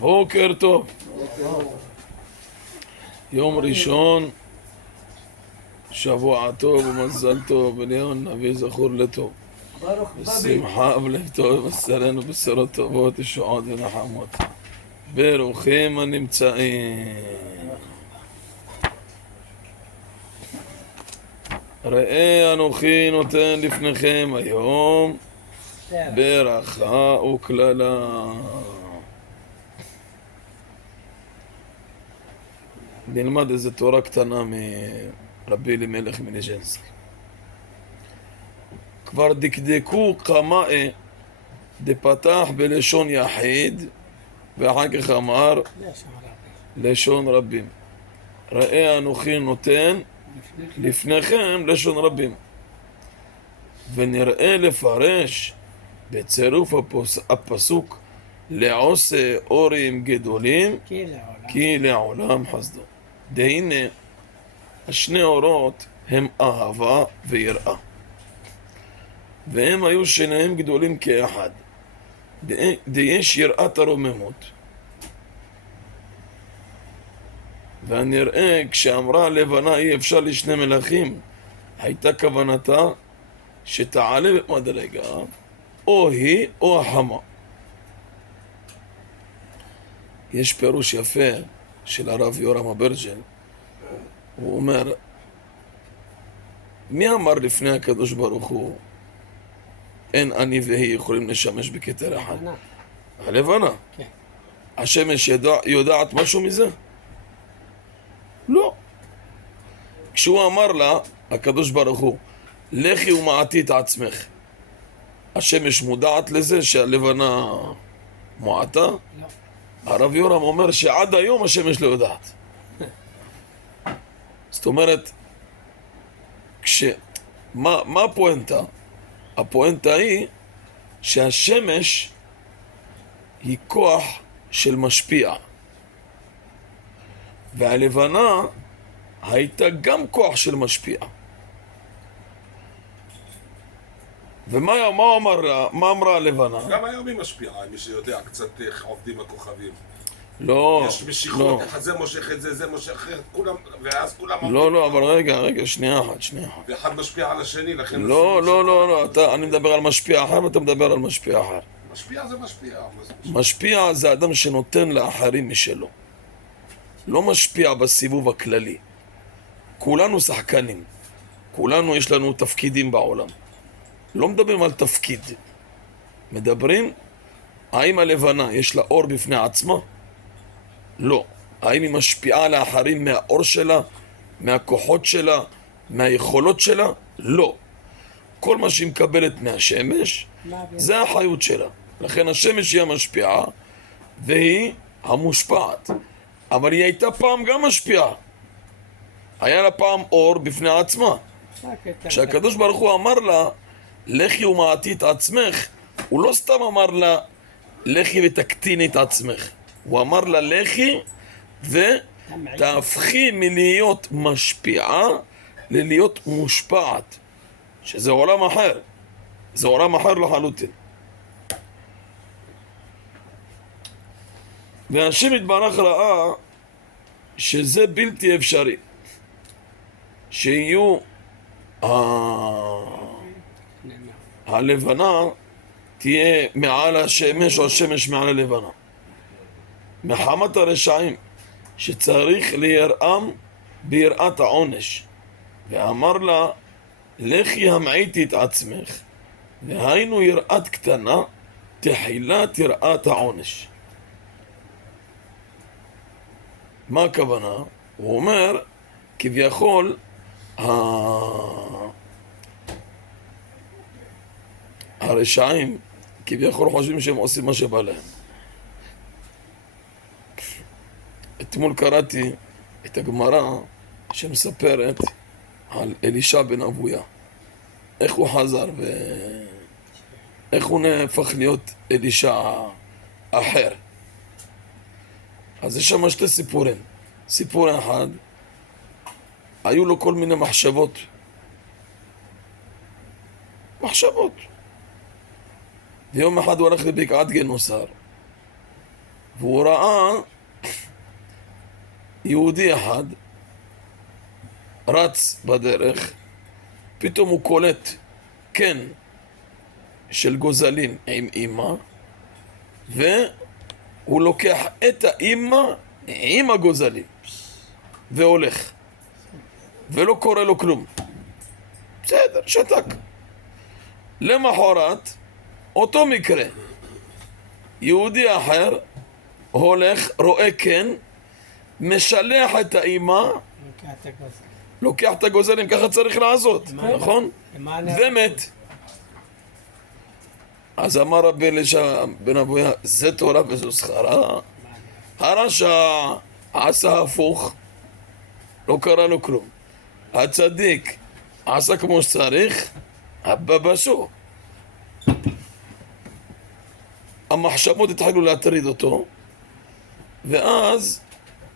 בוקר טוב. יום ראשון, שבוע טוב ומזל טוב, וליון נביא זכור לטוב. בשמחה ולב טוב ובשרנו בשורות טובות, ישועות ונחמות. ברוכים הנמצאים. ראה אנוכי נותן לפניכם היום ברכה וקללה. נלמד איזה תורה קטנה מרבי אלימלך מליז'נסקי. כבר דקדקו קמאי דפתח בלשון יחיד ואחר כך אמר לשון רבים. ראה אנוכי נותן לפניכם לשון רבים. ונראה לפרש בצירוף הפסוק לעושה אורים גדולים כי לעולם חסדו. דהנה השני אורות הם אהבה ויראה, והם היו שניהם גדולים כאחד. יש יראת הרוממות, והנראה כשאמרה לבנה אי אפשר לשני מלכים, הייתה כוונתה שתעלה במדרגה או היא או החמה. יש פירוש יפה של הרב יורם אברג'ל. הוא אומר, מי אמר לפני הקדוש ברוך הוא אין אני והיא יכולים לשמש בכתר אחד? הלבנה. השמש יודעת משהו מזה? לא. כשהוא אמר לה, הקדוש ברוך הוא, לכי ומעטי את עצמך, השמש מודעת לזה שהלבנה מועטה? לא. הרב יורם אומר שעד היום השמש לא יודעת. זאת אומרת, מה הפואנטה? הפואנטה היא שהשמש היא כוח של משפיע, והלבנה הייתה גם כוח של משפיע. ומה אמרה הלבנה? גם היום היא משפיעה, מי שיודע קצת איך עובדים הכוכבים. לא, יש משיכות, איך זה מושך את זה, זה מושך את כולם, ואז כולם עובדים. לא, אבל רגע, שנייה אחת. ואחד משפיע על השני, לכן... לא, אני מדבר על משפיע אחר ואתה מדבר על משפיע אחר. משפיע זה משפיע. משפיע זה אדם שנותן לאחרים משלו. לא משפיע בסיבוב הכללי. כולנו שחקנים. כולנו יש לנו תפקידים בעולם. לא מדברים על תפקיד. מדברים, האם הלבנה יש לה אור בפני עצמה? לא. האם היא משפיעה על האחרים מהאור שלה, מהכוחות שלה, מהיכולות שלה? לא. כל מה שהיא מקבלת מהשמש, זה החיות שלה. לכן השמש היא המשפיעה, והיא המושפעת. אבל היא הייתה פעם גם משפיעה. היה לה פעם אור בפני עצמה. כשהקדוש ברוך הוא אמר לה, לכי ומעטי את עצמך, הוא לא סתם אמר לה, לכי ותקטיני את עצמך. הוא אמר לה, לכי ותהפכי מלהיות משפיעה ללהיות מושפעת. שזה עולם אחר. זה עולם אחר לחלוטין. והשם יתברך ראה שזה בלתי אפשרי. שיהיו הלבנה תהיה מעל השמש או השמש מעל הלבנה. מחמת הרשעים שצריך ליראם ביראת העונש. ואמר לה, לכי המעיטי את עצמך, והיינו יראת קטנה תחילת יראת העונש. מה הכוונה? הוא אומר, כביכול הרשעים כביכול חושבים שהם עושים מה שבא להם. אתמול קראתי את הגמרא שמספרת על אלישע בן אבויה, איך הוא חזר ואיך הוא נהפך להיות אלישע אחר. אז יש שם שתי סיפורים. סיפור אחד, היו לו כל מיני מחשבות. ויום אחד הוא הלך לבקעת גנוסר, והוא ראה יהודי אחד רץ בדרך, פתאום הוא קולט קן של גוזלים עם אמא, והוא לוקח את האמא עם הגוזלים והולך, ולא קורה לו כלום. בסדר, שתק. למחרת אותו מקרה, יהודי אחר הולך, רואה קן, משלח את האמא, לוקח את הגוזלים, ככה צריך לעשות, נכון? ומת. אז אמר רבי אלישע בן אבויה, זה תורה וזו שכרה. הרשע עשה הפוך, לא קרה לו כלום. הצדיק עשה כמו שצריך, הבא בשו. המחשבות התחילו להטריד אותו, ואז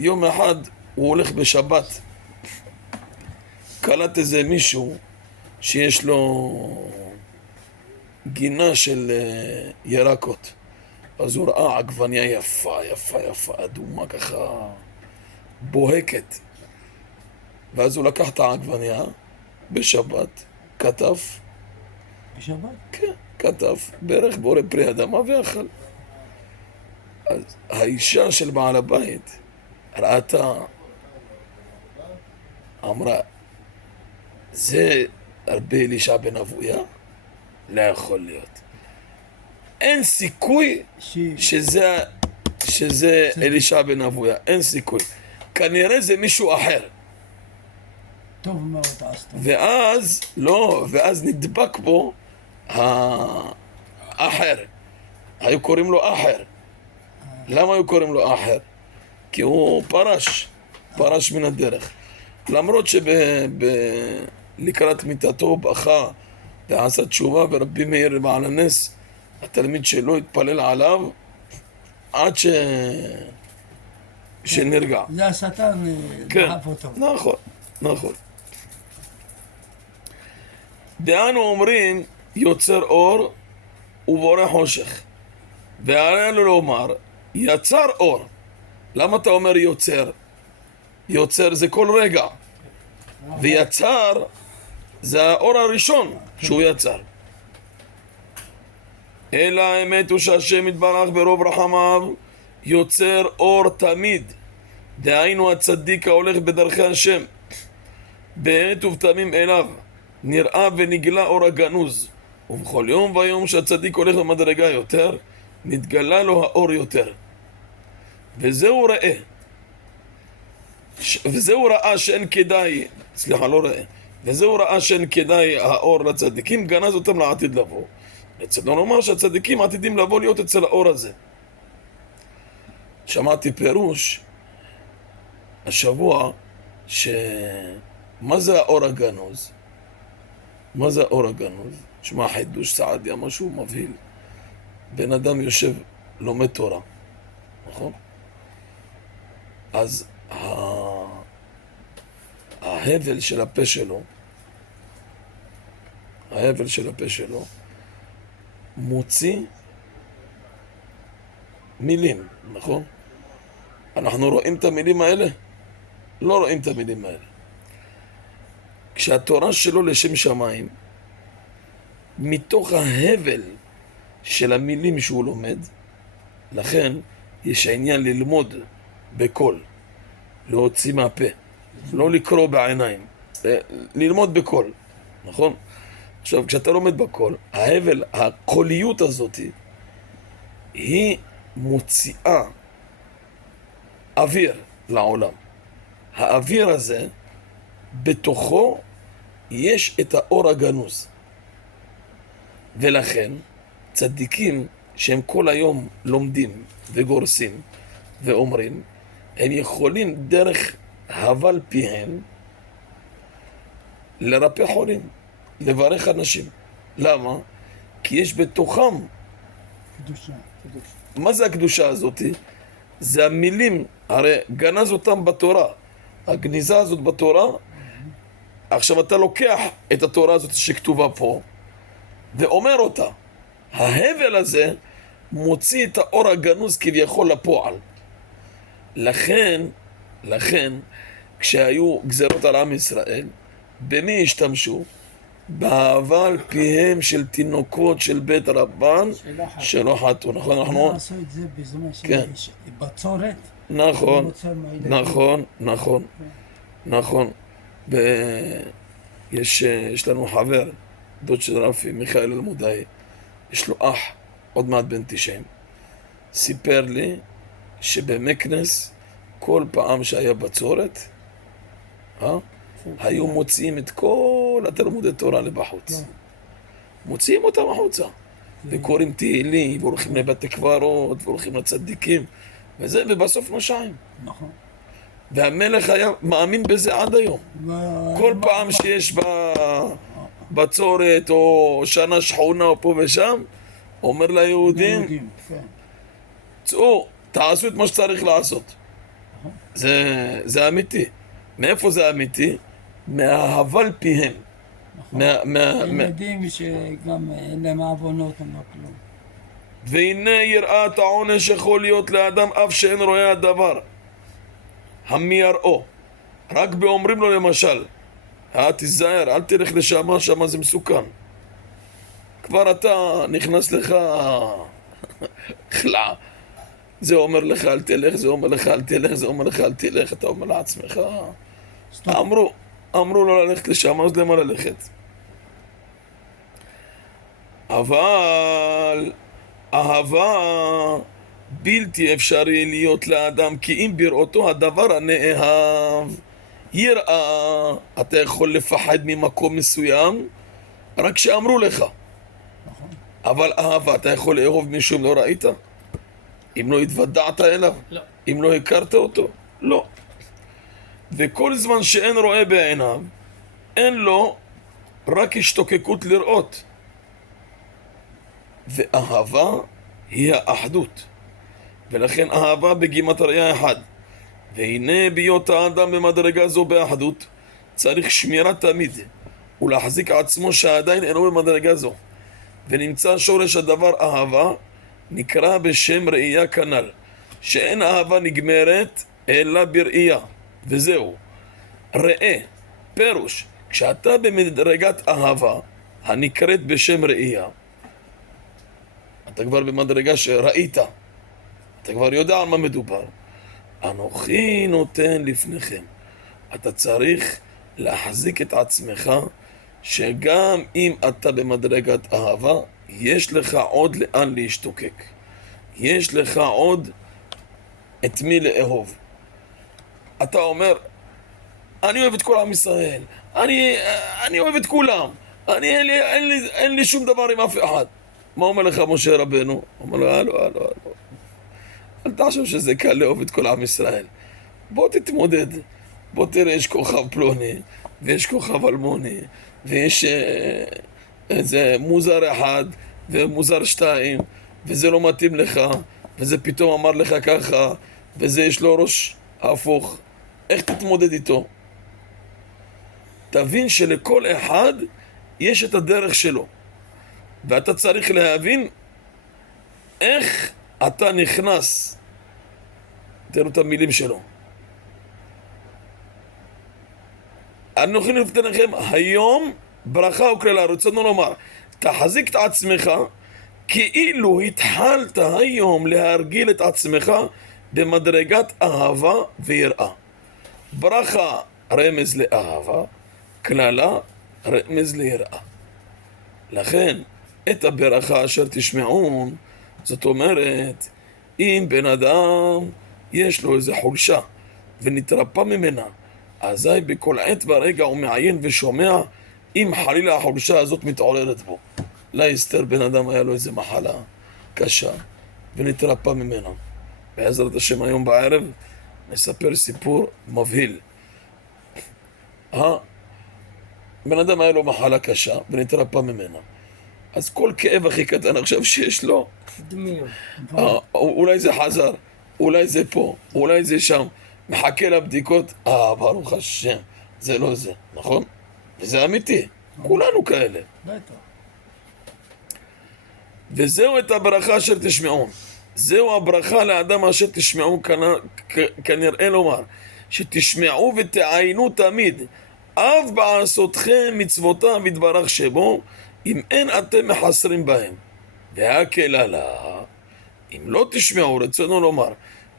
יום אחד הוא הולך בשבת, קלט איזה מישהו שיש לו גינה של ירקות, אז הוא ראה עגבניה יפה, יפה, יפה, אדומה ככה בוהקת, ואז הוא לקח את העגבניה בשבת, כתב, בשבת? כן, כתב, ברך בורא פרי אדמה ואכל. אז האישה של בעל הבית ראתה, אמרה, זה רבי אלישע בן אבויה? לא יכול להיות. אין סיכוי שזה אלישע בן אבויה, אין סיכוי. כנראה זה מישהו אחר. טוב מאוד עשת. ואז, לא, ואז נדבק בו האחר. היו קוראים לו אחר. למה היו קוראים לו אחר? כי הוא פרש מן הדרך. למרות שלקראת מיתתו הוא בכה ועשה תשובה, ורבי מאיר בעל הנס, התלמיד שלו, התפלל עליו עד שנרגע. זה השטן כן, דחף אותו. נכון, נכון. דאנו אומרים יוצר אור ובורא חושך, והרי לו לומר יצר אור. למה אתה אומר יוצר? יוצר זה כל רגע, ויצר זה האור הראשון שהוא יצר. אלא האמת הוא שהשם יתברך ברוב רחמיו יוצר אור תמיד, דהיינו הצדיק ההולך בדרכי השם באמת ובתמים אליו נראה ונגלה אור הגנוז, ובכל יום ויום שהצדיק הולך במדרגה יותר נתגלה לו האור יותר. וזהו ראה, וזהו ראה שאין כדאי, סליחה, לא ראה, וזהו ראה שאין כדאי האור לצדיקים, גנז אותם לעתיד לבוא. לצדנו לומר שהצדיקים עתידים לבוא להיות אצל האור הזה. שמעתי פירוש השבוע מה זה האור הגנוז? מה זה האור הגנוז? שמע חידוש סעדיה, משהו מבהיל. בן אדם יושב, לומד תורה, נכון? אז ההבל של הפה שלו, מוציא מילים, נכון? אנחנו רואים את המילים האלה? לא רואים את המילים האלה. כשהתורה שלו לשם שמיים, מתוך ההבל של המילים שהוא לומד, לכן יש העניין ללמוד בקול, להוציא מהפה, לא לקרוא בעיניים, ללמוד בקול, נכון? עכשיו, כשאתה לומד בקול, ההבל, הקוליות הזאת, היא מוציאה אוויר לעולם. האוויר הזה, בתוכו יש את האור הגנוז. ולכן, צדיקים שהם כל היום לומדים וגורסים ואומרים, הם יכולים דרך הבל פיהם לרפא חולים, לברך אנשים. למה? כי יש בתוכם קדושה. מה זה הקדושה הזאת? זה המילים, הרי גנז אותם בתורה. הגניזה הזאת בתורה, עכשיו אתה לוקח את התורה הזאת שכתובה פה ואומר אותה. ההבל הזה מוציא את האור הגנוז כביכול לפועל. לכן, כשהיו גזרות על עם ישראל, במי השתמשו? באהבה על פיהם של תינוקות של בית רבן שלא חטאו, נכון? לא עשו את זה בזמן כן. שיש בצורת. נכון, מוצא מהילדים. נכון. יש לנו חבר, דוד של רפי, מיכאל אלמודאי, יש לו אח, עוד מעט בן 90. סיפר לי שבמקנס, כל פעם שהיה בצורת, היו מוציאים את כל התלמודי תורה לבחוץ. מוציאים אותם החוצה. וקוראים תהילים, והולכים לבתי קברות, והולכים לצדיקים, וזה, ובסוף נושעים. נכון. והמלך היה מאמין בזה עד היום. כל פעם שיש בצורת, או שנה שכונה, או פה ושם, אומר ליהודים, כן. צאו, תעשו את מה שצריך לעשות. זה אמיתי. מאיפה זה אמיתי? מאהבה על פיהם. הם יודעים שגם אין להם עוונות, הם לא כלום. והנה יראת העונש יכול להיות לאדם אף שאין רואה הדבר. המייראו. רק באומרים לו למשל, תיזהר, אל תלך לשם, שם זה מסוכן. כבר אתה נכנס לך חלאה. זה אומר לך אל תלך, זה אומר לך אל תלך, זה אומר לך אל תלך, אתה אומר לעצמך. אמרו לו ללכת לשם, אז למה ללכת? אבל אהבה בלתי אפשרי להיות לאדם, כי אם בראותו הדבר הנאהב, יראה, אתה יכול לפחד ממקום מסוים, רק שאמרו לך. אבל אהבה, אתה יכול לאהוב מישהו אם לא ראית? אם לא התוודעת אליו? לא. אם לא הכרת אותו? לא. וכל זמן שאין רואה בעיניו, אין לו רק השתוקקות לראות. ואהבה היא האחדות. ולכן אהבה בגימטריה אחד. והנה בהיות האדם במדרגה זו באחדות, צריך שמירה תמיד, ולהחזיק עצמו שעדיין אינו במדרגה זו. ונמצא שורש הדבר אהבה, נקרא בשם ראייה כנ"ל, שאין אהבה נגמרת אלא בראייה, וזהו. ראה, פירוש, כשאתה במדרגת אהבה, הנקראת בשם ראייה, אתה כבר במדרגה שראית, אתה כבר יודע על מה מדובר. אנוכי נותן לפניכם. אתה צריך להחזיק את עצמך, שגם אם אתה במדרגת אהבה, יש לך עוד לאן להשתוקק. יש לך עוד את מי לאהוב. אתה אומר, אני אוהב את כל עם ישראל, אני אוהב את כולם, אין לי שום דבר עם אף אחד. מה אומר לך משה רבנו? אומר לו, הלו, אל תחשוב שזה קל לאהוב את כל עם ישראל. בוא תתמודד, בוא תראה, יש כוכב פלוני, ויש כוכב אלמוני, ויש איזה מוזר אחד, ומוזר שתיים, וזה לא מתאים לך, וזה פתאום אמר לך ככה, וזה יש לו ראש הפוך. איך תתמודד איתו? תבין שלכל אחד יש את הדרך שלו, ואתה צריך להבין איך אתה נכנס. תראו את המילים שלו. אנוכי לפניכם היום ברכה וקללה. רצינו לומר, תחזיק את עצמך כאילו התחלת היום להרגיל את עצמך במדרגת אהבה ויראה. ברכה רמז לאהבה, קללה רמז ליראה. לכן את הברכה אשר תשמעון, זאת אומרת, אם בן אדם יש לו איזה חולשה ונתרפא ממנה, אזי בכל עת ברגע הוא מעיין ושומע אם חלילה החולשה הזאת מתעוררת בו. לאסתר בן אדם היה לו איזה מחלה קשה ונתרפא ממנה. בעזרת השם היום בערב נספר סיפור מבהיל. בן אדם היה לו מחלה קשה ונתרפא ממנה. אז כל כאב הכי קטן עכשיו שיש לו, דמיון. אולי זה חזר, אולי זה פה, אולי זה שם, מחכה לבדיקות, ברוך השם, זה לא זה, נכון? וזה אמיתי, כולנו כאלה. בטח. וזהו את הברכה אשר תשמעון. זהו הברכה לאדם אשר תשמעו כנראה לומר, שתשמעו ותעיינו תמיד, אף בעשותכם מצוותיו יתברך שמו, אם אין אתם מחסרים בהם. והקללה, אם לא תשמעו, רצונו לומר,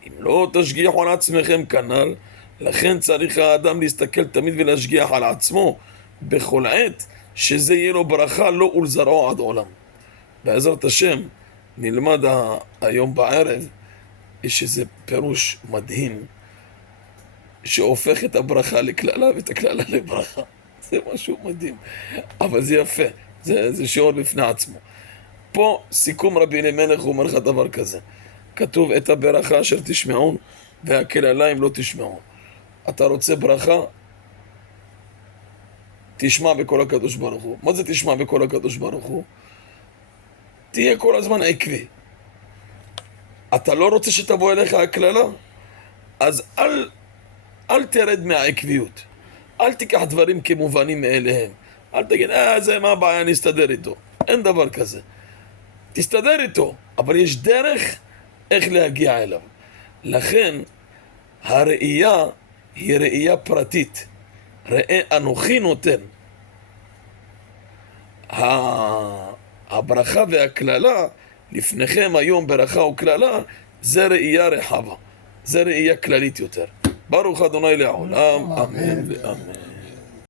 אם לא תשגיחו על עצמכם כנ"ל, לכן צריך האדם להסתכל תמיד ולהשגיח על עצמו בכל עת, שזה יהיה לו ברכה לא ולזרעו עד עולם. בעזרת השם נלמד היום בערב, יש איזה פירוש מדהים שהופך את הברכה לקללה ואת הקללה לברכה. זה משהו מדהים, אבל זה יפה, זה שיעור בפני עצמו. פה סיכום רבי אלימלך הוא אומר לך דבר כזה, כתוב את הברכה אשר תשמעון והקללה אם לא תשמעון. אתה רוצה ברכה? תשמע בקול הקדוש ברוך הוא. מה זה תשמע בקול הקדוש ברוך הוא? תהיה כל הזמן עקבי. אתה לא רוצה שתבוא אליך הקללה? אז אל תרד מהעקביות. אל תיקח דברים כמובנים מאליהם. אל תגיד, זה מה הבעיה, נסתדר איתו. אין דבר כזה. תסתדר איתו, אבל יש דרך איך להגיע אליו. לכן, הראייה היא ראייה פרטית. ראה אנוכי נותן. הברכה והקללה, לפניכם היום ברכה וקללה, זה ראייה רחבה. זה ראייה כללית יותר. ברוך ה' לעולם, אמן ואמן.